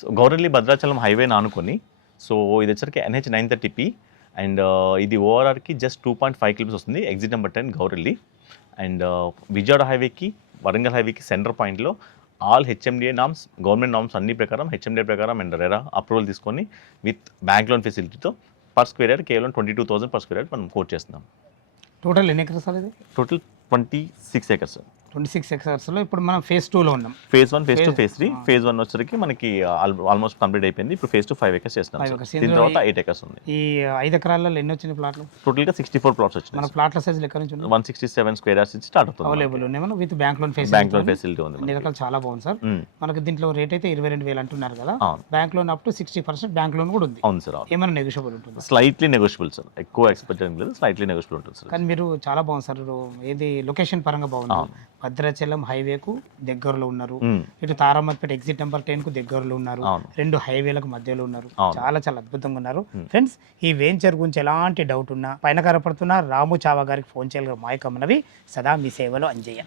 So Gowrelly Bhadrachalam highway ఆనుకొని. So ఇది వచ్చరికి NH 930P అండ్ ఇది ఓఆర్ఆర్కి జస్ట్ 2.5 కిలోమీటర్స్ వస్తుంది. Exit number 10 Gowrelly. And Vijayawada హైవేకి వరంగల్ హైవేకి సెంటర్ పాయింట్లో all HMDA norms, government norms అన్ని ప్రకారం HMDA ప్రకారం అండ్ రెరా అప్రూవల్ తీసుకొని విత్ బ్యాంక్ లోన్ ఫెసిలిటీతో పర్ స్క్వేర్ యార్డ్ కేవలం 22,000 పర్ స్క్వేర్ యార్డ్ మనం కోట్ చేస్తున్నాం. టోటల్ ఎన్ని ఎకర్స్ ఇది? Total 26 acres sir. 26 ఎకర్స్లో ఇప్పుడు మనం ఫేజ్ 2లో ఉన్నాం. Phase 1, phase 2, phase 3. ఫేజ్ 1 వచ్చరికి మనకి ఆల్మోస్ట్ కంప్లీట్ అయిపోయింది. ఇప్పుడు ఫేజ్ 2 5 acres చేస్తున్నాం. దీని తర్వాత 8 acres ఉంది. ఈ 5 ఎకరాలలో ఎన్ని వచ్చినాయి ప్లాట్లు? టోటల్గా 64 ప్లాట్స్ వచ్చినాయి. మన ప్లాట్ల సైజులు ఎక్కడ నుంచి ఉన్నాయి? 167 స్క్వేర్ యార్డ్స్ నుంచి స్టార్ట్ అవుతుంది. అవైలబుల్ ఉన్నాయి మనం విత్ బ్యాంక్ లోన్ ఫెసిలిటీ ఉంది. అన్ని రకాలు చాలా బాగుంది సార్. మనకి దీంట్లో రేట్ అయితే 22,000 అంటున్నారు కదా. Bank loan up to 60% bank loan కూడా ఉంది. అవును సార్. ఏమైనా నెగోషియబుల్ ఉంటుంది? Slightly negotiable sir. ఎక్కువ ఎక్స్పెక్ట్ చేయడం లేదు, స్లైట్లీ నెగోషియబుల్ ఉంటుంది సార్. కానీ మీరు చాలా బాగుంది సార్. ఏది లొకేషన్ పరంగా బాగుంది. భద్రాచలం హైవేకు దగ్గరలో ఉన్నారు, ఇటు తారామతిపేట ఎగ్జిట్ నెంబర్ 10 కు దగ్గరలో ఉన్నారు, 2 హైవేలకు మధ్యలో ఉన్నారు. చాలా చాలా అద్భుతంగా ఉన్నారు. ఫ్రెండ్స్, ఈ వెంచర్ గురించి ఎలాంటి డౌట్ ఉన్నా పైన కనపడుతున్న రాము చావా గారికి ఫోన్ చేయాలి. మాయకమ్మనవి సదా మీ సేవలో అంజయ్య.